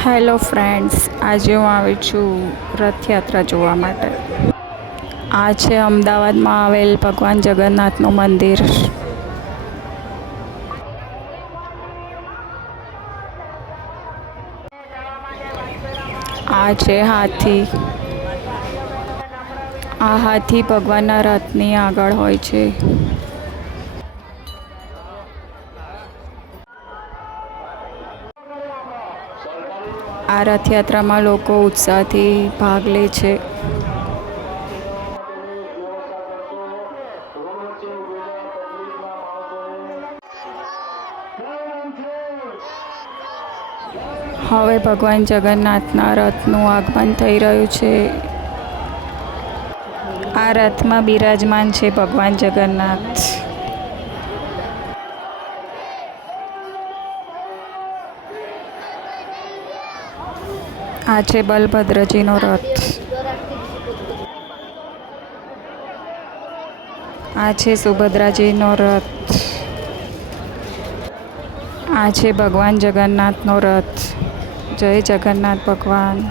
Hello friends, આજે હું આવી છું રથયાત્રા જોવા માટે. આ છે અમદાવાદમાં આવેલ ભગવાન જગન્નાથનું મંદિર. આ છે હાથી. આ હાથી ભગવાનના રથની આગળ હોય છે. આ રથયાત્રામાં લોકો ઉત્સાહથી ભાગ લે છે. હવે ભગવાન જગન્નાથના રથનું આગમન થઈ રહ્યું છે. આ રથમાં બિરાજમાન છે ભગવાન જગન્નાથ. આ છે બલભદ્રજીનો રથ. આ છે સુભદ્રાજીનો રથ. આ છે ભગવાન જગન્નાથનો રથ. જય જગન્નાથ ભગવાન.